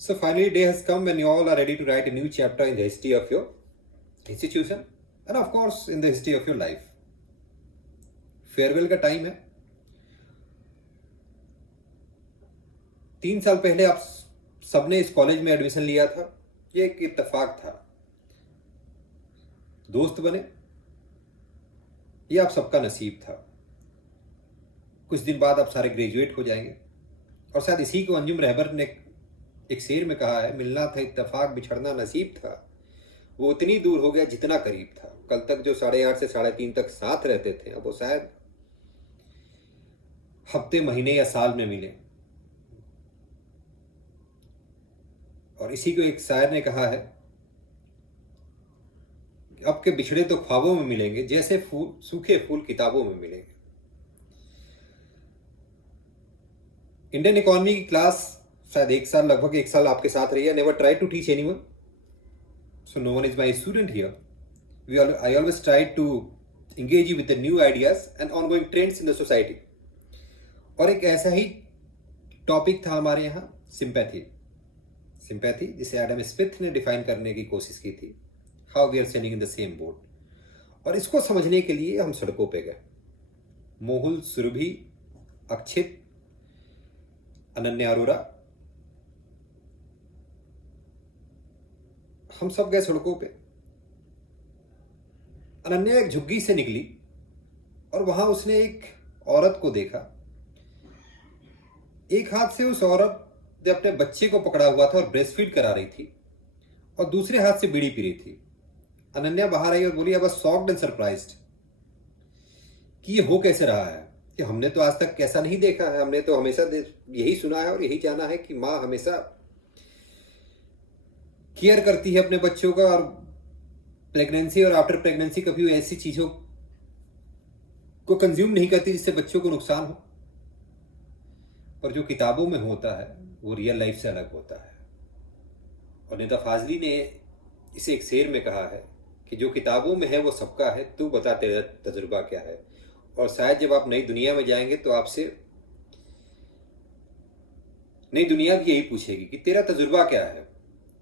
So finally, day has come when you all are ready to write a new chapter in the history of your institution and of course in the history of your life. Farewell का time है। 3 साल पहले आप सबने इस college में admission लिया था। ये एक इत्तेफाक था। दोस्त बने, ये आप सबका नसीब था। कुछ दिन बाद आप सारे ग्रेजुएट हो जाएंगे और शायद इसी को अंजुम रहबर ने एक शेर में कहा है, मिलना था इत्तेफाक, बिछड़ना नसीब था। वो उतनी दूर हो गया जितना करीब था। कल तक जो 8:30 से 3:30 तक साथ रहते थे, अब वो शायद हफ्ते, महीने या साल में मिले। और इसी को एक शायर ने कहा है, अब के बिछड़े तो ख्वाबों में मिलेंगे, जैसे फूल, सूखे फूल किताबों में मिलेंगे। इंडियन इकोनॉमी की क्लास शायद लगभग एक साल आपके साथ रही है। Never try to teach anyone, so no one is my student here. I always try to engage you with the new ideas and ongoing trends in the society. और एक ऐसा ही टॉपिक था हमारे यहाँ, सिंपैथी, जिसे एडम स्मिथ ने define करने की कोशिश की थी, how we are standing in the same boat. और इसको समझने के लिए हम सड़कों पे गए। मोहुल, सुरभि, अक्षित, अनन्या अरोरा, हम सब गए सड़कों पे। अनन्या एक झुग्गी से निकली और वहां उसने एक औरत को देखा। एक हाथ से उस औरत ने अपने बच्चे को पकड़ा हुआ था और ब्रेस्ट फीड करा रही थी, और दूसरे हाथ से बीड़ी पी रही थी। अनन्या बाहर आई और बोली, I was shocked and surprised कि ये हो कैसे रहा है, कि हमने तो आज तक कैसा नहीं देखा है। हमने तो हमेशा यही सुना है और यही जाना है कि माँ हमेशा केयर करती है अपने बच्चों का, और प्रेगनेंसी और आफ्टर प्रेगनेंसी कभी ऐसी चीजों को कंज्यूम नहीं करती जिससे बच्चों को नुकसान हो। पर जो किताबों में होता है वो रियल लाइफ से अलग होता है। और नेता फाजली ने इसे एक शेर में कहा है कि जो किताबों में है वो सबका है, तू बता तेरा तजुर्बा क्या है। और शायद जब आप नई दुनिया में जाएंगे तो आपसे नई दुनिया भी यही पूछेगी कि तेरा तजुर्बा क्या है,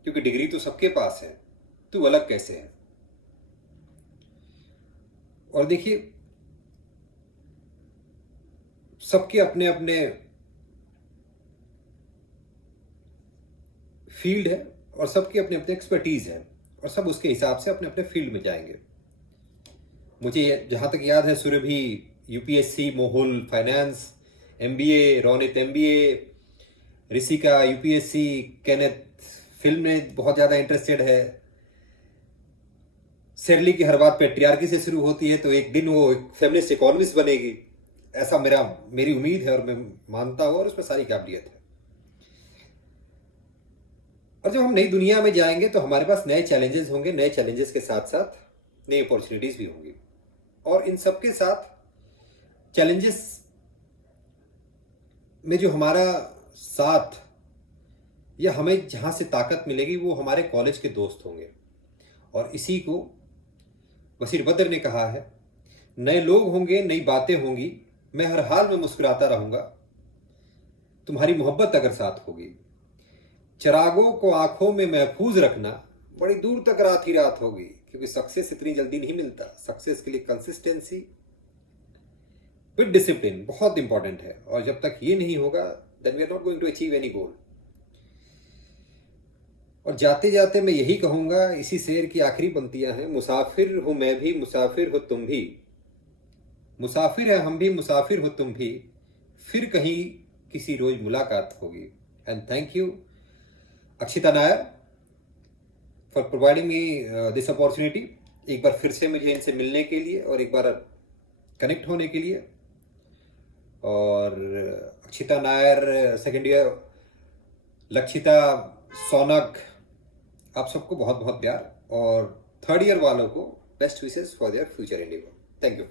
क्योंकि डिग्री तो सबके पास है, तू अलग कैसे है। और देखिए, सबके अपने अपने फील्ड है और सबके अपने अपने एक्सपर्टीज है, और सब उसके हिसाब से अपने अपने फील्ड में जाएंगे। मुझे जहां तक याद है, Surabhi UPSC, Mohul finance, MBA, Ronit MBA, Rishika UPSC, Kenneth film में बहुत ज्यादा इंटरेस्टेड है। शेरली की हर बात पेट्रियार्की से शुरू होती है, तो एक दिन वो फेमिनिस्ट इकोनॉमिस्ट बनेगी, ऐसा मेरी उम्मीद है और मैं मानता हूं, और उसमें सारी काबिलियत है। और जब हम नई दुनिया में जाएंगे तो हमारे पास नए चैलेंजेस होंगे, नए चैलेंजेस के साथ साथ नई अपॉर्चुनिटीज भी होंगी। और इन सबके साथ चैलेंजेस में जो हमारा साथ या हमें जहां से ताकत मिलेगी वो हमारे कॉलेज के दोस्त होंगे। और इसी को वसीर बद्र ने कहा है, नए लोग होंगे, नई बातें होंगी, मैं हर हाल में मुस्कुराता रहूंगा, तुम्हारी मोहब्बत अगर साथ होगी। चिरागों को आंखों में महफूज रखना, बड़ी दूर तक रात ही रात होगी, क्योंकि सक्सेस इतनी जल्दी नहीं मिलता। सक्सेस के लिए कंसिस्टेंसी विद डिसिप्लिन बहुत इंपॉर्टेंट है, और जब तक ये नहीं होगा then we are not going to achieve any goal. और जाते जाते मैं यही कहूंगा, इसी शेर की आखिरी पंक्तियां हैं, मुसाफिर हूं मैं भी, मुसाफिर हो तुम भी, मुसाफिर है हम भी, मुसाफिर हो तुम भी, फिर कहीं किसी रोज मुलाकात होगी। And thank you Akshita Nair for providing me this opportunity. एक बार फिर से मुझे इनसे मिलने के लिए और एक बार कनेक्ट होने के लिए। और अक्षिता नायर, सेकेंड ईयर लक्षिता, सौनक, आप सबको बहुत बहुत प्यार, और थर्ड ईयर वालों को best wishes for their future Endeavour. Thank you.